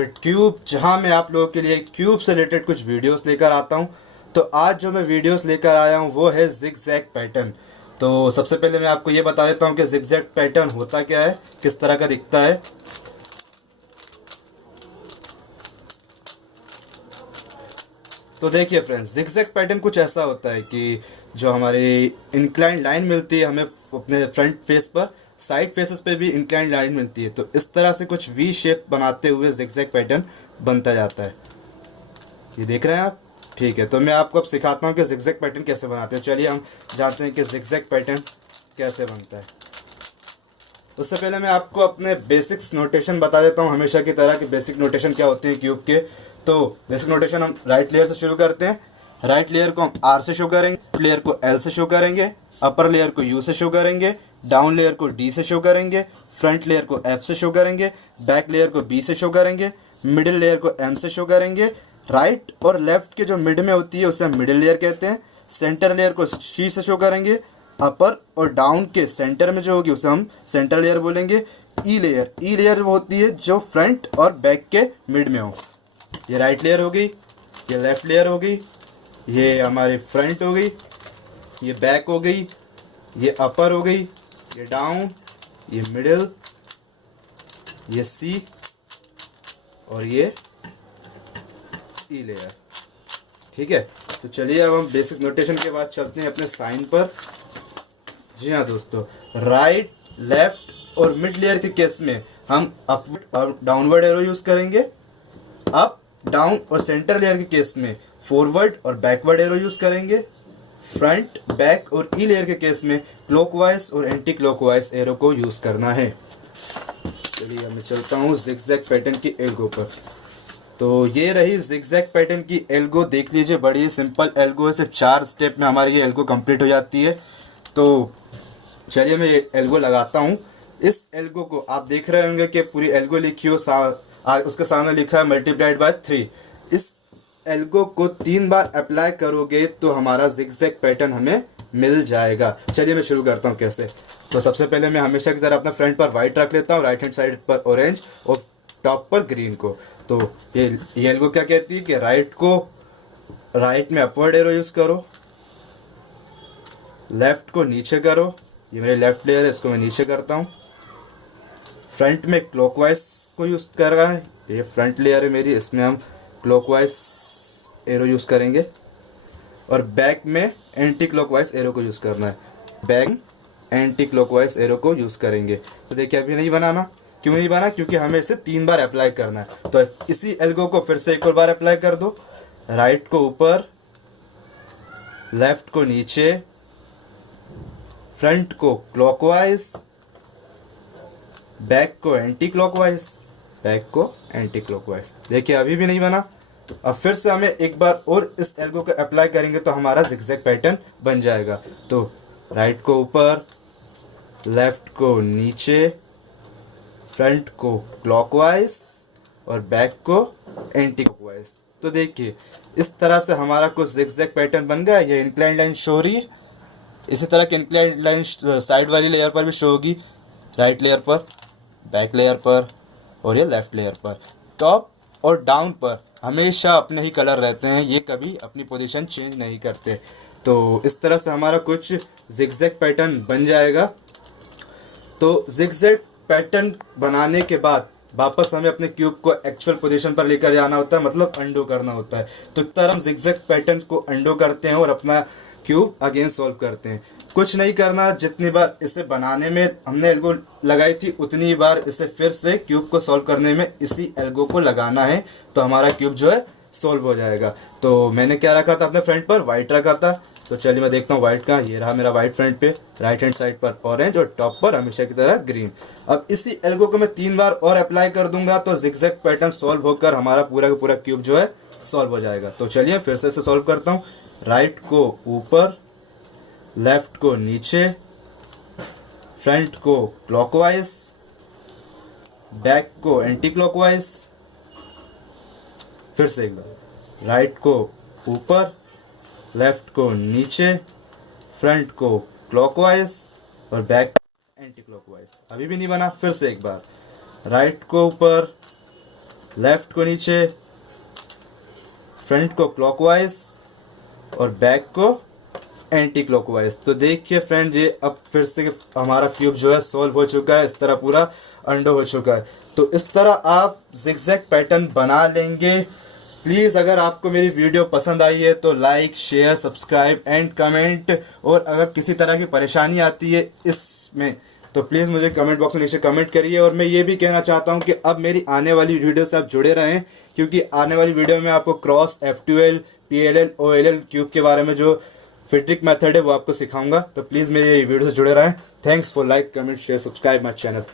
With cube, जहां मैं आप लोगों के लिए क्यूब से रिलेटेड कुछ वीडियोस लेकर आता हूं। तो आज जो मैं वीडियोस लेकर आया हूं वो है जिगजैग पैटर्न। तो सबसे पहले मैं आपको ये बता देता हूं कि जिगजैग पैटर्न होता क्या है, किस तरह का दिखता है। तो देखिए फ्रेंड्स, जिगजैग पैटर्न कुछ ऐसा होता है कि जो हमारी इंक्लाइन लाइन मिलती है हमें अपने फ्रंट फेस पर, साइड फेसेस पे भी इंक्लाइन लाइन मिलती है। तो इस तरह से कुछ वी शेप बनाते हुए जिगजैग पैटर्न बनता जाता है। ये देख रहे हैं आप? ठीक है, तो मैं आपको अब सिखाता हूँ कि जिगजैग पैटर्न कैसे बनाते हैं। चलिए हम जानते हैं कि जिगजैग पैटर्न कैसे बनता है। उससे पहले मैं आपको अपने बेसिक्स नोटेशन बता देता हूँ, हमेशा की तरह कि बेसिक नोटेशन क्या होते हैं क्यूब के। तो बेसिक नोटेशन हम राइट लेयर से शुरू करते हैं। राइट लेयर को हम आर से शो करेंगे, लेयर को एल से शो करेंगे, अपर लेयर को यू से शो करेंगे, डाउन लेयर को डी से शो करेंगे, फ्रंट लेयर को एफ से शो करेंगे, बैक लेयर को बी से शो करेंगे, मिडिल लेयर को एम से शो करेंगे। राइट और लेफ्ट के जो मिड में होती है उसे हम मिडिल लेयर कहते हैं। सेंटर लेयर को सी से शो करेंगे। अपर और डाउन के सेंटर में जो होगी उसे हम सेंटर लेयर बोलेंगे। ई लेयर वो होती है जो फ्रंट और बैक के मिड में हो। ये राइट लेयर हो गई, ये लेफ्ट लेयर हो गई, ये हमारी फ्रंट हो गई, ये बैक हो गई, ये अपर हो गई, ये डाउन, ये मिडिल, ये सी और ये ई लेयर। ठीक है, तो चलिए अब हम बेसिक नोटेशन के बाद चलते हैं अपने साइन पर। जी हाँ दोस्तों, राइट, लेफ्ट और मिड लेयर के केस में हम अपवर्ड और डाउनवर्ड एरो यूज करेंगे। अप, डाउन और सेंटर लेयर के केस में फॉरवर्ड और बैकवर्ड एरो यूज करेंगे। फ्रंट, बैक और ई लेयर के केस में क्लॉकवाइज और एंटी क्लॉकवाइज एरो को यूज करना है। चलिए मैं चलता हूँ जिगजैग पैटर्न की एल्गो पर। तो ये रही जिगजैग पैटर्न की एल्गो, देख लीजिए, बड़ी सिंपल एल्गो है। सिर्फ 4 स्टेप में हमारी ये एल्गो कंप्लीट हो जाती है। तो चलिए मैं ये एल्गो लगाता हूँ। इस एल्गो को आप देख रहे होंगे कि पूरी एल्गो लिखी हो, उसके सामने लिखा है मल्टीप्लाइड बाय 3। इस एल्गो को 3 बार अप्लाई करोगे तो हमारा जिगजैग पैटर्न हमें मिल जाएगा। चलिए मैं शुरू करता हूँ कैसे। तो सबसे पहले मैं हमेशा की तरह अपना फ्रंट पर व्हाइट रख लेता हूँ, राइट हैंड साइड पर ऑरेंज और टॉप पर ग्रीन को। तो ये एल्गो क्या कहती है कि राइट में अपवर्ड एरो यूज करो, लेफ्ट को नीचे करो। ये मेरे लेफ्ट लेयर है, इसको मैं नीचे करता हूँ। फ्रंट में क्लॉकवाइज को यूज कर रहा है, ये फ्रंट लेयर है मेरी, इसमें हम क्लॉकवाइज एरो यूज करेंगे। और बैक में एंटी क्लॉकवाइज एरो को यूज करना है, बैक एंटी क्लॉकवाइज एरो को यूज करेंगे। तो देखिए अभी नहीं बनाना, क्यों नहीं बना? क्योंकि हमें इसे 3 बार अप्लाई करना है। तो इसी एल्गो को फिर से एक और बार अप्लाई कर दो। राइट को ऊपर, लेफ्ट को नीचे, फ्रंट को क्लॉकवाइज, बैक को एंटी क्लॉकवाइज, बैक को एंटी क्लॉकवाइज। देखिए अभी भी नहीं बना। अब फिर से हमें एक बार और इस एल्गो को अप्लाई करेंगे तो हमारा जिगजैग पैटर्न बन जाएगा। तो राइट को ऊपर, लेफ्ट को नीचे, फ्रंट को क्लॉकवाइज और बैक को एंटी क्लॉकवाइज। तो देखिए इस तरह से हमारा कुछ जिगजैग पैटर्न बन गया। ये इंक्लाइन लाइन शो हो रही है, इसी तरह की इंक्लाइन लाइन साइड वाली लेयर पर भी शो होगी, राइट लेयर पर, बैक लेयर पर और ये लेफ्ट लेयर पर। टॉप और डाउन पर हमेशा अपने ही कलर रहते हैं, ये कभी अपनी पोजीशन चेंज नहीं करते। तो इस तरह से हमारा कुछ जिगजैग पैटर्न बन जाएगा। तो जिगजैग पैटर्न बनाने के बाद वापस हमें अपने क्यूब को एक्चुअल पोजीशन पर लेकर जाना होता है, मतलब अंडो करना होता है। तो इस तरह हम जिगजैग पैटर्न को अंडो करते हैं और अपना क्यूब अगेन सॉल्व करते हैं। कुछ नहीं करना, जितनी बार इसे बनाने में हमने एल्गो लगाई थी उतनी बार इसे फिर से क्यूब को सॉल्व करने में इसी एल्गो को लगाना है। तो हमारा क्यूब जो है सॉल्व हो जाएगा। तो मैंने क्या रखा था अपने फ्रंट पर? व्हाइट रखा था। तो चलिए मैं देखता हूँ व्हाइट का। ये रहा मेरा व्हाइट फ्रंट पे, राइट हैंड साइड पर ऑरेंज और टॉप पर हमेशा की तरह ग्रीन। अब इसी एल्गो को मैं 3 बार और अप्लाई कर दूंगा तो जिगजैग पैटर्न सॉल्व होकर हमारा पूरा का पूरा क्यूब जो है सॉल्व हो जाएगा। तो चलिए फिर से इसे सॉल्व करता हूँ। राइट को ऊपर, लेफ्ट को नीचे, फ्रंट को क्लॉकवाइज, बैक को एंटी क्लॉकवाइज। फिर से एक बार, राइट को ऊपर, लेफ्ट को नीचे, फ्रंट को क्लॉकवाइज और बैक एंटी क्लॉकवाइज। अभी भी नहीं बना, फिर से एक बार, राइट को ऊपर, लेफ्ट को नीचे, फ्रंट को क्लॉकवाइज और बैक को एंटी क्लॉकवाइज। तो देखिए फ्रेंड, ये अब फिर से हमारा क्यूब जो है सॉल्व हो चुका है, इस तरह पूरा अंडो हो चुका है। तो इस तरह आप जिगजैग पैटर्न बना लेंगे। प्लीज़ अगर आपको मेरी वीडियो पसंद आई है तो like, share, subscribe and comment. और अगर किसी तरह की परेशानी आती है इसमें तो प्लीज़ मुझे कमेंट बॉक्स में नीचे कमेंट करिए। और मैं ये भी कहना चाहता हूँ कि अब मेरी आने वाली वीडियो से आप जुड़े रहें, क्योंकि आने वाली वीडियो में आपको cross, F12, PLL, OLL cube के बारे में जो फिट्रिक मेथड है वो आपको सिखाऊंगा। तो प्लीज़ मेरी वीडियो से जुड़े रहें। Thanks for like, comment, share, subscribe my channel.